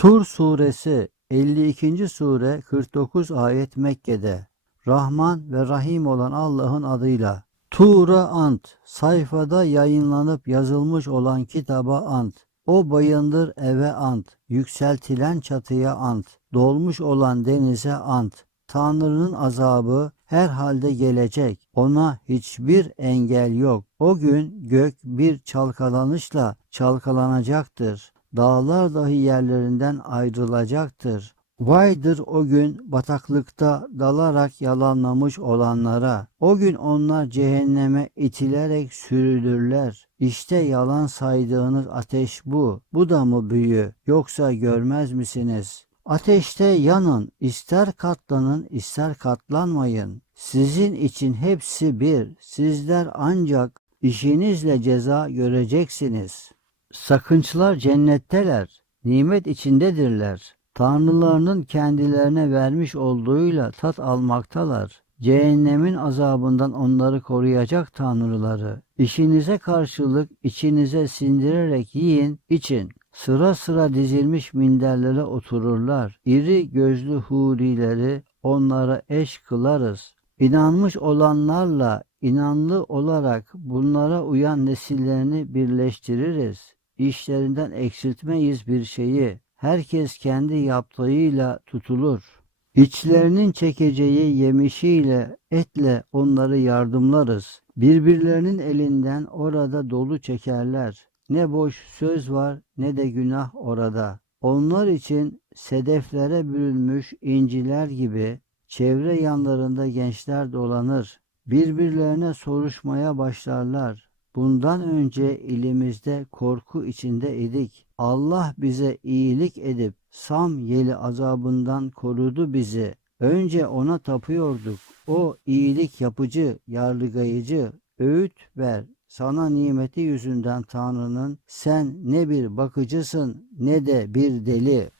Tur suresi 52. sure 49 ayet Mekke'de. Rahman ve Rahim olan Allah'ın adıyla. Tur'a ant, sayfada yayınlanıp yazılmış olan kitaba ant. O bayındır eve ant, yükseltilen çatıya ant, dolmuş olan denize ant. Tanrı'nın azabı herhalde gelecek. Ona hiçbir engel yok. O gün gök bir çalkalanışla çalkalanacaktır. Dağlar dahi yerlerinden ayrılacaktır. Vaydır o gün bataklıkta dalarak yalanlamış olanlara. O gün onlar cehenneme itilerek sürülürler. İşte yalan saydığınız ateş bu. Bu da mı büyü? Yoksa görmez misiniz? Ateşte yanın, ister katlanın, ister katlanmayın. Sizin için hepsi bir. Sizler ancak işinizle ceza göreceksiniz. Sakınçlar cennetteler, nimet içindedirler. Tanrılarının kendilerine vermiş olduğuyla tat almaktalar. Cehennemin azabından onları koruyacak tanrıları. İşinize karşılık içinize sindirerek yiyin, için. Sıra sıra dizilmiş minderlere otururlar. İri gözlü hurileri onlara eş kılarız. İnanmış olanlarla inanlı olarak bunlara uyan nesillerini birleştiririz. İşlerinden eksiltmeyiz bir şeyi. Herkes kendi yaptığıyla tutulur. İçlerinin çekeceği yemişiyle, etle onları yardımlarız. Birbirlerinin elinden orada dolu çekerler. Ne boş söz var ne de günah orada. Onlar için sedeflere bürünmüş inciler gibi çevre yanlarında gençler dolanır. Birbirlerine soruşmaya başlarlar. Bundan önce ilimizde korku içinde idik. Allah bize iyilik edip Sam yeli azabından korudu bizi. Önce ona tapıyorduk. O iyilik yapıcı, yargılayıcı, öğüt ver. Sana nimeti yüzünden Tanrı'nın sen ne bir bakıcısın ne de bir deli.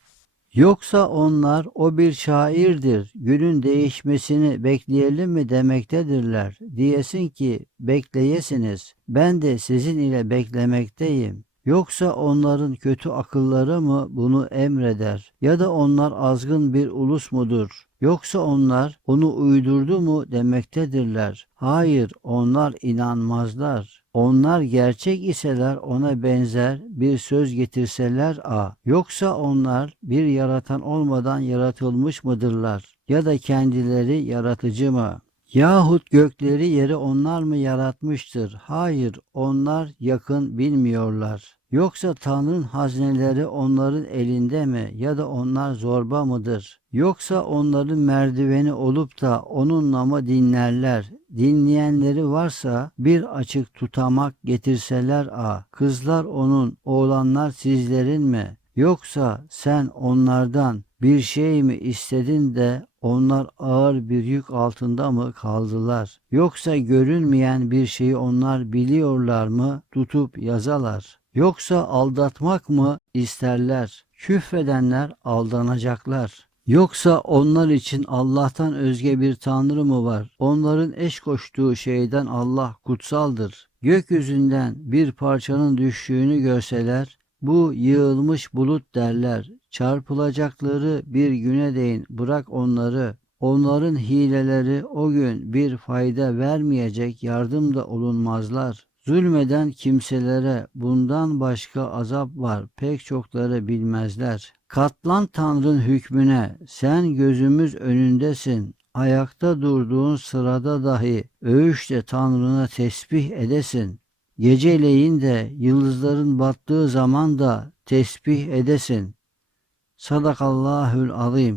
Yoksa onlar o bir şairdir, günün değişmesini bekleyelim mi demektedirler. Diyesin ki bekleyesiniz, ben de sizin ile beklemekteyim. Yoksa onların kötü akılları mı bunu emreder? Ya da onlar azgın bir ulus mudur? Yoksa onlar onu uydurdu mu demektedirler. Hayır, onlar inanmazlar. Onlar gerçek iseler ona benzer bir söz getirseler a. Yoksa onlar bir yaratan olmadan yaratılmış mıdırlar? Ya da kendileri yaratıcı mı? Yahut gökleri yeri onlar mı yaratmıştır? Hayır, onlar yakın bilmiyorlar. Yoksa Tanrı'nın hazineleri onların elinde mi ya da onlar zorba mıdır? Yoksa onların merdiveni olup da onunla mı dinlerler? Dinleyenleri varsa bir açık tutamak getirseler a. Kızlar onun, oğlanlar sizlerin mi? Yoksa sen onlardan bir şey mi istedin de onlar ağır bir yük altında mı kaldılar? Yoksa görünmeyen bir şeyi onlar biliyorlar mı tutup yazalar? Yoksa aldatmak mı isterler? Küfredenler aldanacaklar. Yoksa onlar için Allah'tan özge bir tanrı mı var? Onların eş koştuğu şeyden Allah kutsaldır. Gökyüzünden bir parçanın düştüğünü görseler, bu yığılmış bulut derler. Çarpılacakları bir güne değin bırak onları. Onların hileleri o gün bir fayda vermeyecek yardım da olunmazlar. Zulmeden kimselere bundan başka azap var pek çokları bilmezler. Katlan Tanrı'nın hükmüne sen gözümüz önündesin. Ayakta durduğun sırada dahi öğüşle Tanrı'na tesbih edesin. Geceleyin de yıldızların battığı zaman da tesbih edesin. Sadakallahül azim.